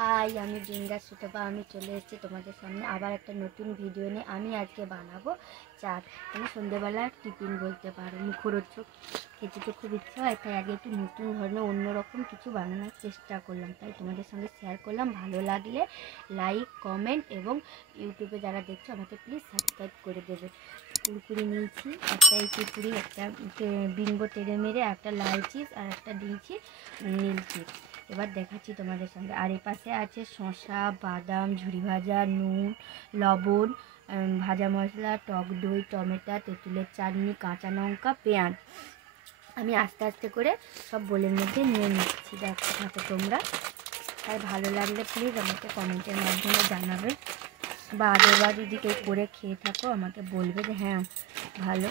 High, আমি বৃন্দা সুতপা। আমি চলে এসেছি তোমাদের সামনে আবার একটা নতুন ভিডিও নিয়ে। আমি আজকে বানাবো চাট। তুমি সন্ধ্যেবেলা টিফিন বলতে পারো, মুখরোচক খেতে তো খুব ইচ্ছা হয়, তাই আগে একটু নতুন ধরনের অন্যরকম কিছু বানানোর চেষ্টা করলাম, তাই তোমাদের সঙ্গে শেয়ার করলাম। ভালো লাগলে লাইক, কমেন্ট এবং ইউটিউবে যারা দেখছো আমাকে প্লিজ সাবস্ক্রাইব করে দেবে। কুরকুরি নিয়েছি, একটা এই কুরকুরি, একটা বিঙ্গো তেড়ে মেরে, একটা লাল চিজ আর একটা দিয়েছি নীল চিজ। এবার দেখাচ্ছি তোমাদের সঙ্গে। আর এ পাশে আছে শসা, বাদাম, ঝুরি ভাজা, নুন, লবণ, ভাজা মশলা, টক দই, টমেটো, তেঁতুলের চাটনি, কাঁচা লঙ্কা, পেঁয়াজ। আমি আস্তে আস্তে করে সব বোলের মধ্যে নিয়ে নিচ্ছি, দেখতে থাকো তোমরা। আর ভালো লাগলে প্লিজ আমাকে কমেন্টের মাধ্যমে জানাবে, বা আগেরবার যদি কেউ করে খেয়ে থাকো আমাকে বলবে যে হ্যাঁ ভালো।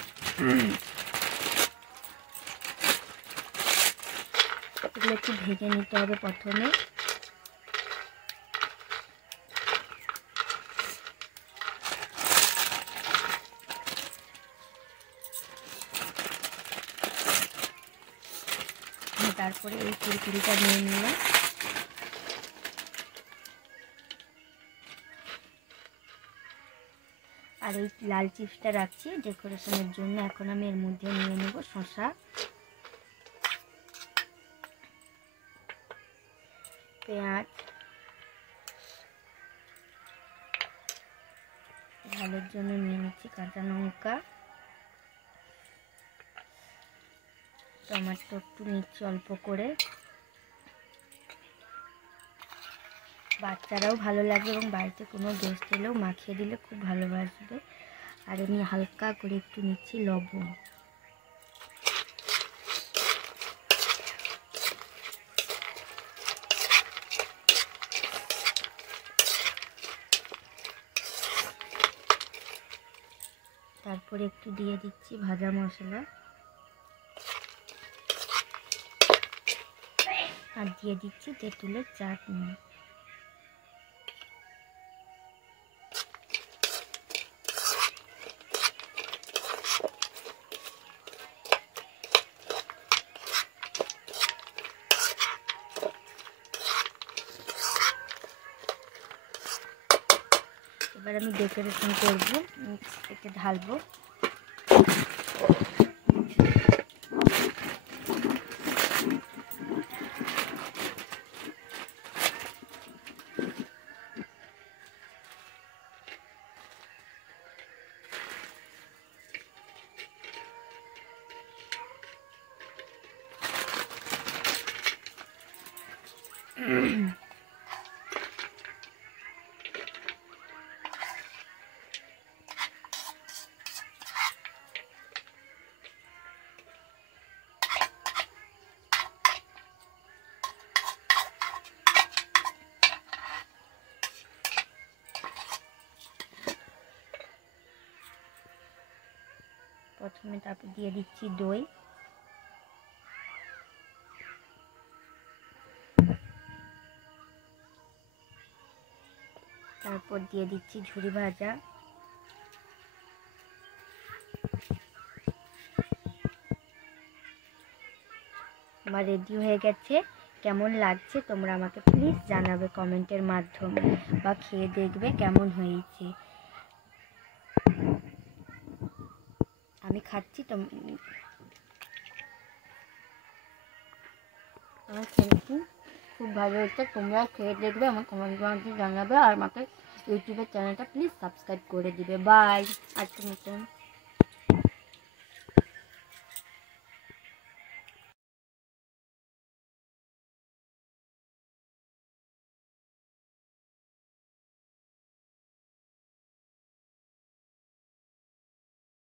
এগুলো একটু ভেজে নিতে হবে প্রথমে। তারপরে এই কুরকুরিটা নিয়ে নিলাম। আর এই লাল চিপসটা রাখছি ডেকোরেশনের জন্য। এখন আমি এর মধ্যে নিয়ে নেব শসা, পেঁয়াজ, ঝালের জন্য নিয়ে নিচ্ছি কাঁচা লঙ্কা, টমেটো একটু নিচ্ছি অল্প করে। বাচ্চারাও ভালো লাগবে এবং বাড়িতে কোনো গেস্ট এলেও মাখিয়ে দিলে খুব ভালোবাসবে। আর আমি হালকা করে একটু নিচ্ছি লবণ। তারপরে একটু দিয়ে দিচ্ছি ভাজা মশলা, আর দিয়ে দিচ্ছি তেঁতুলের চাটনি। এবার আমি ডেকোরেশন করবো, এটা ঢালবো। প্রথমে তারপর দিয়ে দিচ্ছি দই, তারপর দিয়ে দিচ্ছি ঝুরি ভাজা, আমার রেডি হয়ে গেছে। কেমন লাগছে তোমরা আমাকে প্লিজ জানাবে কমেন্টের মাধ্যমে, বা খেয়ে দেখবে কেমন হয়েছে। আমি খাচ্ছি, আমার খেয়েছি, খুব ভালো হচ্ছে। তোমরা খেয়ে দেখবে, আমার কমেন্টের মাধ্যমে জানাবে, আর আমাকে ইউটিউবের চ্যানেলটা প্লিজ সাবস্ক্রাইব করে দিবে। বাই, আজকের মতন।